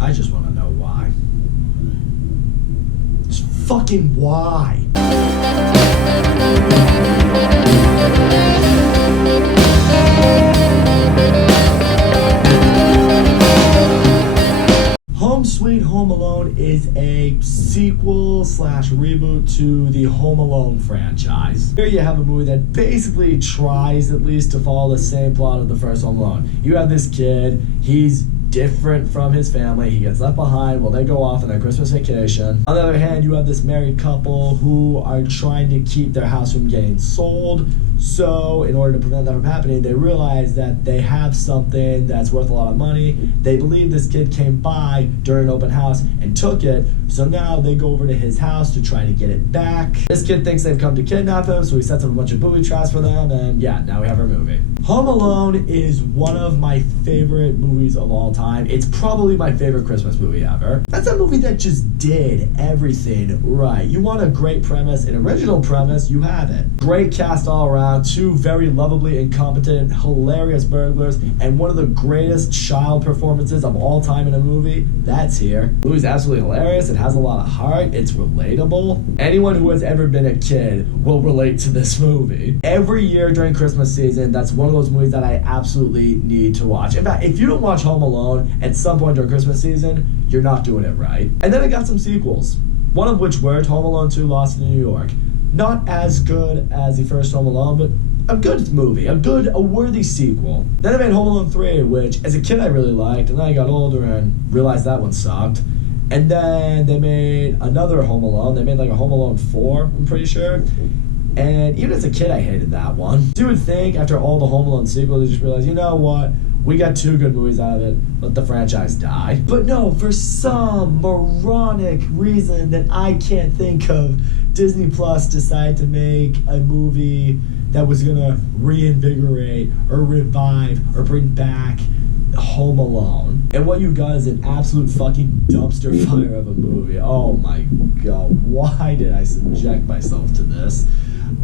I just want to know why. Just fucking why? Home Sweet Home Alone is a sequel slash reboot to the Home Alone franchise. Here you have a movie that basically tries at least to follow the same plot of the first Home Alone. You have this kid, he's different from his family, he gets left behind while they go off on their Christmas vacation. On the other hand, you have this married couple who are trying to keep their house from getting sold. So in order to prevent that from happening, they realize that they have something that's worth a lot of money. They believe this kid came by during an open house and took it, so now they go over to his house to try to get it back. This kid thinks they've come to kidnap him, so he sets up a bunch of booby traps for them, and yeah, now we have our movie. Home Alone is one of my favorite movies of all time. It's probably my favorite Christmas movie ever. That's a movie that just did everything right. You want a great premise, an original premise, you have it. Great cast all around, two very lovably incompetent, hilarious burglars, and one of the greatest child performances of all time in a movie. That's here. The movie's absolutely hilarious, it has a lot of heart, it's relatable. Anyone who has ever been a kid will relate to this movie. Every year during Christmas season, that's one of those movies that I absolutely need to watch. In fact, if you don't watch Home Alone at some point during Christmas season, you're not doing it right. And then it got some sequels, one of which worked, Home Alone 2 Lost in New York. Not as good as the first Home Alone, but a good movie, a worthy sequel. Then I made Home Alone 3, which as a kid I really liked, and then I got older and realized that one sucked. And then they made another Home Alone. They made like a Home Alone 4, I'm pretty sure. And even as a kid, I hated that one. You would think after all the Home Alone sequels, they just realized, you know what? We got two good movies out of it. Let the franchise die. But no, for some moronic reason that I can't think of, Disney Plus decided to make a movie that was gonna reinvigorate or revive or bring back Home Alone. And what you got is an absolute fucking dumpster fire of a movie. Oh my god, why did I subject myself to this?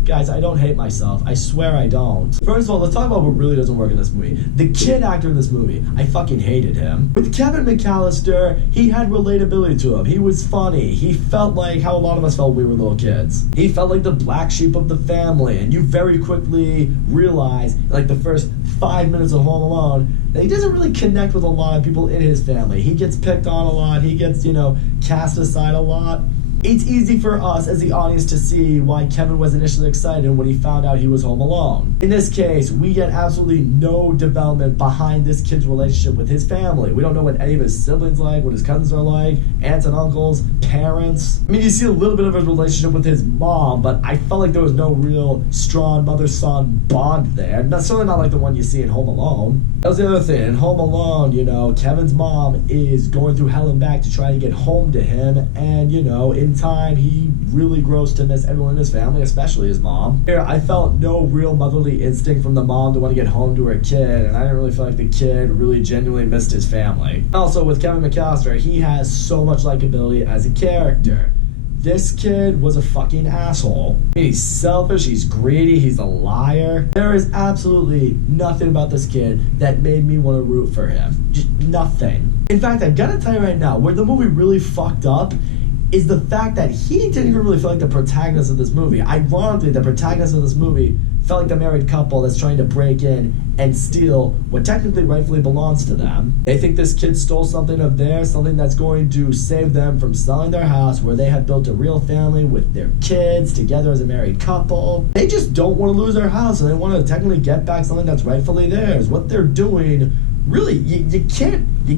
Guys, I don't hate myself. I swear I don't. First of all, let's talk about what really doesn't work in this movie. The kid actor in this movie, I fucking hated him. With Kevin McAllister, he had relatability to him. He was funny. He felt like how a lot of us felt when we were little kids. He felt like the black sheep of the family, and you very quickly realize, like the first 5 minutes of Home Alone, that he doesn't really connect with a lot of people in his family. He gets picked on a lot. He gets, cast aside a lot. It's easy for us as the audience to see why Kevin was initially excited when he found out he was home alone. In this case, we get absolutely no development behind this kid's relationship with his family. We don't know what any of his siblings like, what his cousins are like, aunts and uncles, parents. I mean, you see a little bit of his relationship with his mom, but I felt like there was no real strong mother-son bond there. Certainly not like the one you see in Home Alone. That was the other thing. In Home Alone, Kevin's mom is going through hell and back to try to get home to him, and, in time, he really grows to miss everyone in his family, especially his mom. Here, I felt no real motherly instinct from the mom to want to get home to her kid, and I didn't really feel like the kid really genuinely missed his family. Also, with Kevin McAllister, he has so much likability as a character. This kid was a fucking asshole. I mean, he's selfish, he's greedy, he's a liar. There is absolutely nothing about this kid that made me want to root for him. Just nothing. In fact, I gotta tell you right now, where the movie really fucked up is the fact that he didn't even really feel like the protagonist of this movie. Ironically, the protagonist of this movie felt like the married couple that's trying to break in and steal what technically rightfully belongs to them. They think this kid stole something of theirs, something that's going to save them from selling their house where they have built a real family with their kids together as a married couple. They just don't want to lose their house, and they want to technically get back something that's rightfully theirs. What they're doing, really, you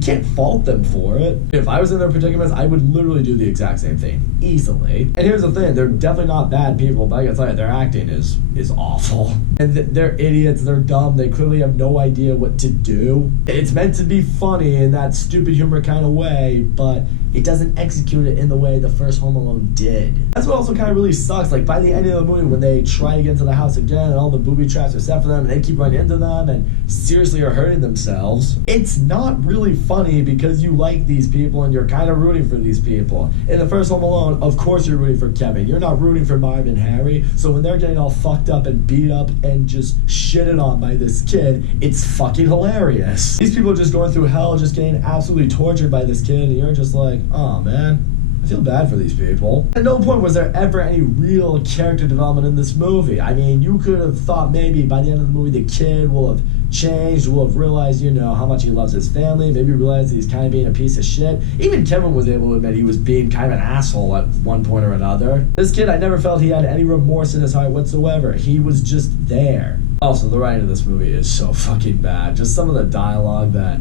can't fault them for it. If I was in their predicaments, I would literally do the exact same thing, easily. And here's the thing, they're definitely not bad people, but I gotta tell you, their acting is awful. And they're idiots, they're dumb, they clearly have no idea what to do. It's meant to be funny in that stupid humor kind of way, but, it doesn't execute it in the way the first Home Alone did. That's what also kind of really sucks. Like, by the end of the movie, when they try to get into the house again and all the booby traps are set for them and they keep running into them and seriously are hurting themselves, it's not really funny because you like these people and you're kind of rooting for these people. In the first Home Alone, of course you're rooting for Kevin. You're not rooting for Marv and Harry. So when they're getting all fucked up and beat up and just shitted on by this kid, it's fucking hilarious. These people are just going through hell, just getting absolutely tortured by this kid, and you're just like, oh man, I feel bad for these people. At no point was there ever any real character development in this movie. I mean, you could have thought maybe by the end of the movie the kid will have changed, will have realized, you know, how much he loves his family, maybe realized he's kind of being a piece of shit. Even Kevin was able to admit he was being kind of an asshole at one point or another. This kid, I never felt he had any remorse in his heart whatsoever. He was just there. Also, the writing of this movie is so fucking bad. Just some of the dialogue that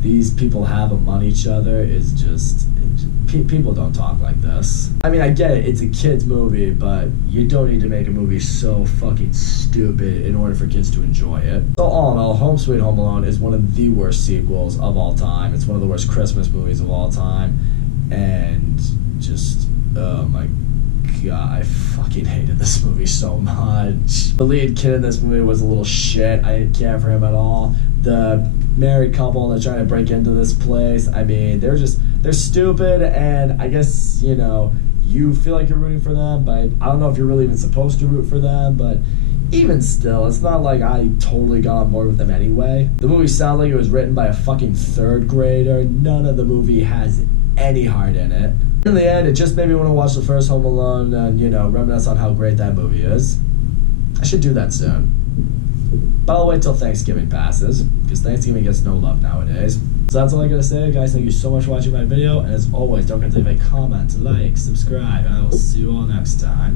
these people have among each other is just... people don't talk like this. I mean, I get it, it's a kid's movie, but you don't need to make a movie so fucking stupid in order for kids to enjoy it. So all in all, Home Sweet Home Alone is one of the worst sequels of all time. It's one of the worst Christmas movies of all time. And just, oh my God, I fucking hated this movie so much. The lead kid in this movie was a little shit. I didn't care for him at all. The married couple that's trying to break into this place, I mean, they're stupid, and I guess, you know, you feel like you're rooting for them, but I don't know if you're really even supposed to root for them, but even still, it's not like I totally got on board with them anyway. The movie sounds like it was written by a fucking third grader. None of the movie has any heart in it. In the end, it just made me want to watch the first Home Alone and, you know, reminisce on how great that movie is. I should do that soon. But I'll wait till Thanksgiving passes, because Thanksgiving gets no love nowadays. So that's all I gotta say, guys. Thank you so much for watching my video, and as always, don't forget to leave a comment, like, subscribe, and I will see you all next time.